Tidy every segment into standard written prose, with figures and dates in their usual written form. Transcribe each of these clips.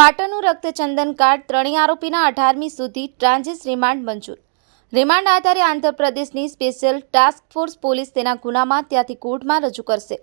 પાટણનું રક્તચંદન card ત્રણેય આરોપીના 18મી સુધી transit remand મંજૂર. રિમાન્ડ આધારે આંધ્રપ્રદેશની સ્પેશિયલ ટાસ્ક ફોર્સ પોલીસ તેના ગુનામાં ત્યાંથી કોર્ટમાં રજૂ કરશે.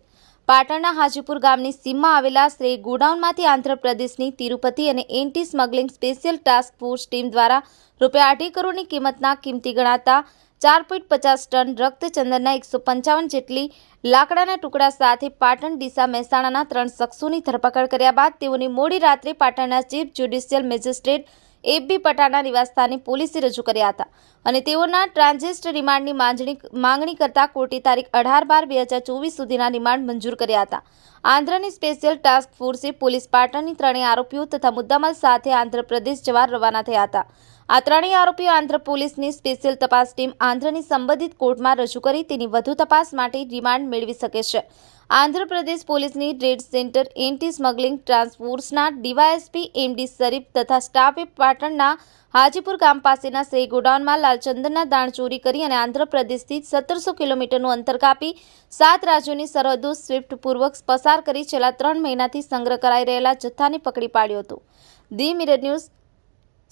પાટણના હાજીપુર ગામની સીમમાં આવેલા શ્રેય ગોડાઉનમાંથી આંધ્રપ્રદેશની તિરુપતિ અને anti smuggling special task force team દ્વારા ₹2.5 કરોડની કિંમતના કિંમતી ગણાતા 4.50 ટન રક્તચંદનના 155 જેટલી લાકડાના ટુકડા સાથે પાટણ ડીસા મહેસાણાના 3 શખ્સોની ધરપકડ કર્યા બાદ તેઓની મોડી રાત્રે પાટણના ચીફ જ્યુડિશિયલ મેજિસ્ટ્રેટ એબી પટાના નિવાસસ્થાને પોલીસે રજૂ કર્યા હતા અને તેઓના ટ્રાન્ઝિટ રિમાન્ડની માંગણી કરતા કોર્ટે તારીખ 18/12/2024 સુધીના રિમાન્ડ મંજૂર કર્યા હતા. આંધ્રની સ્પેશિયલ ટાસ્ક ફોર્સે પોલીસ પાટણની ત્રણેય આરોપીઓ તથા મુદ્દામાલ સાથે આંધ્રપ્રદેશ જવા રવાના થયા હતા. આ ત્રણેય આરોપીઓ આંધ્ર પોલીસની સ્પેશિયલ તપાસ ટીમ આંધ્રની સંબંધિત કોર્ટમાં રજૂ કરી તેની વધુ તપાસ માટે રિમાન્ડ મેળવી શકે છે. આંધ્રપ્રદેશ પોલીસની red centre anti smuggling task ફોર્સના ડીવાયએસપી એમડી શરીફ તથા સ્ટાફે પાટણના હાજીપુર ગામ પાસેના શ્રેય ગોડાઉનમાં લાલચંદનના દાણ ચોરી કરી અને આંધ્રપ્રદેશથી 1700 કિલોમીટરનું અંતર કાપી 7 રાજ્યોની સરહદો સ્વિફ્ટપૂર્વક પસાર કરી છેલ્લા 3 મહિનાથી સંગ્રહ કરાઈ રહેલા જથ્થાને પકડી પાડ્યો હતો. ધી મિરર ન્યૂઝ,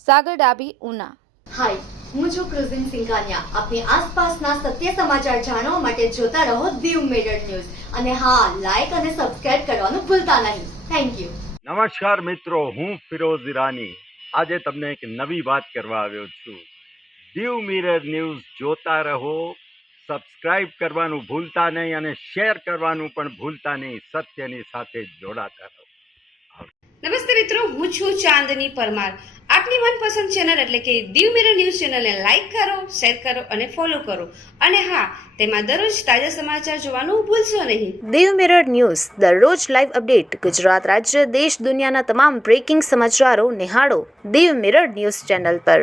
સાગર ડાબી, ઉના. હાય, હું છું ક્રુઝિન સિંઘાનિયા. આપની આસપાસના સત્ય સમાચાર જાણવા માટે જોતા રહો દીવ મિરર ન્યૂઝ અને હા, લાઈક અને સબસ્ક્રાઇબ કરવાનું ભૂલતા નહીં. Thank you. નમસ્કાર મિત્રો, હું ફિરોઝ ઈરાની આજે તમને એક નવી વાત કરવા આવ્યો છું. દીવ મિરર ન્યૂઝ જોતા રહો, સબસ્ક્રાઇબ કરવાનું ભૂલતા નહીં અને શેર કરવાનું પણ ભૂલતા નહીં. સત્યની સાથે જોડાતા રહો. નમસ્તે મિત્રો, હું છું ચાંદની પરમાર. આપની મનપસંદ ચેનલ એટલે કે દીવ મિરર ન્યૂઝ ચેનલને લાઈક કરો, શેર કરો અને ફોલો કરો. અને હા, તેમાં દરરોજ તાજા સમાચાર જોવાનું ભૂલશો નહીં. દીવ મિરર ન્યૂઝ દરરોજ લાઈવ અપડેટ ગુજરાત રાજ્ય, દેશ, દુનિયાના તમામ બ્રેકિંગ સમાચારો નિહાળો દીવ મિરર ન્યૂઝ ચેનલ પર.